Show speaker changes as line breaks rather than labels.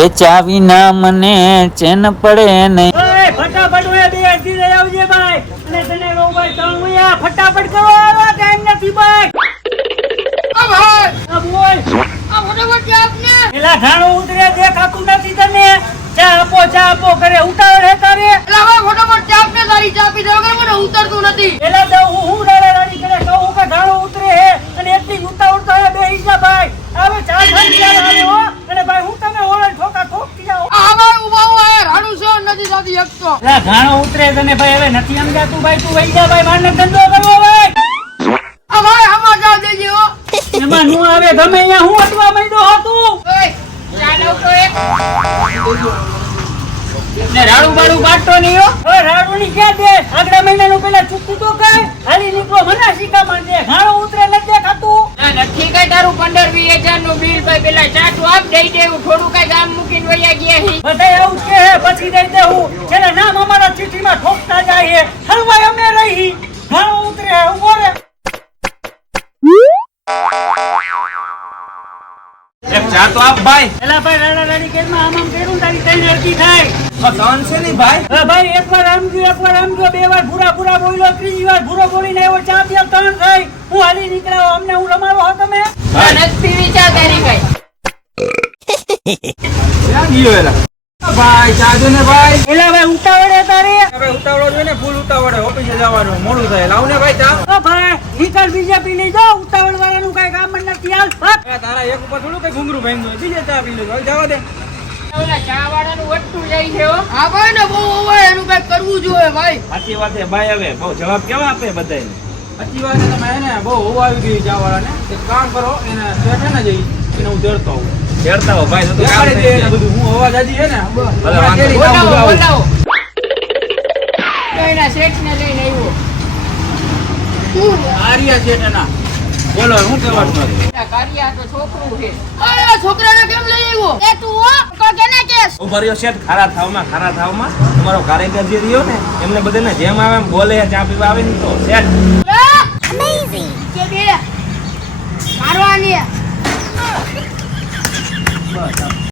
હે ચાવી ના મને ચેન પડે નહીં.
ફટાફટ ઓય બે અડધી લઈ આવજે ભાઈ. અને તને કહું ભાઈ ત્રણ ઉયા ફટાફટ કરો આવો ટાઈમ નથી ભાઈ. આ બોલ. એલા ઢાણો ઉતરે દેખાતું નથી તને. ચા આપો ચા આપો કરે ઉતાવળ હે તારે
ઉતરતું નથી
એલા તો હું હું રાડા રાડી કરે કહું કે ઢાણું ઉતરે હે અને એટલી ઉતાવળ તો હે બેહી જા ભાઈ હવે ચા થઈ ગયા આવે હો અને ભાઈ હું તમે ઓળખ ઠોકા ઠોકી જાઓ એલા ઢાણું ઉતરે તને ભાઈ હવે નથી સમજાતું ભાઈ તું વહી જા ભાઈ મારને ધંધો કરવો ભાઈ. એમાં નું આવે ગમે અહીંયા હું અટવા માંડ્યો હતો ને રાડું બાડું કાઢતો નહીં હો. હવે ની ક્યાં દે આગલા મહિનાનું પેલા ચૂકતું
આપ દઈ દેવું. થોડું કઈ ગામ મૂકીને વયા ગયા હી.
બધા એવું કે હે, પછી દઈ દે હું નામ અમારા ચીઠીમાં ઠોકતા જાય છે હલવાઈ અમે રહી. ઘાણો ઉતરે હે, ઊભો રે
એક ચા તો આપ ભાઈ.
એલા ભાઈ રાડા રાડી કેરમાં આમ આમ કર્યું તારી કઈ અડધી થાય.
આ ત્રણ છે ને ભાઈ?
હવે ભાઈ એકવાર આમ ગયો એકવાર આમ ગયો બે વાર ભૂરા ભૂરા બોલ્યો ત્રીજી વાર ભૂરો બોલીને એવો ચા પીવા ત્રણ થઈ હું હાલી નીકળ્યો અમને હું રમાડો હો તમે
નથી વિચાર કરી કઈ
ભાઈ ચા ને ભાઈ
ભાઈ
ને ને ભાઈ
ભાઈ વાળાનું કઈ કામ નથી હાલ
તારા એક ઉપર ભાંગ્યું હોય. બીજે ચા પી લેજો દે
ભાઈ ને ભાઈ
ભાઈ જવાબ કેવા આપે બધા સાચી વાત તમે બહુ હોવા આવી ગઈ ચા વાળાને એક કામ કરો એને જઈ એને હું તેડતો આવું. તેડતા હો ભાઈ તો દેખાડી દે બધું હું હોવા જાજી હે ને
વાંધો
બોલાવો બોલાવો. શેઠ ને લઈને આવ્યો.
આર્યા શેઠ એના. બોલો શું કહેવાનું મારું
કારિયા તો છોકરું છે. આ છોકરાને કેમ લઈ આવ્યો? એ તું હો તો કેને કેસ?
ઊભા શેઠ ખારા થાવમાં ખારા થાવમાં. તમારો કારીગર જે રહ્યો ને એમને બધાને જેમ આવે એમ બોલે ચા પીવા આવે ને તો. શેઠ.
અમેઝિંગ કે બે મારવાની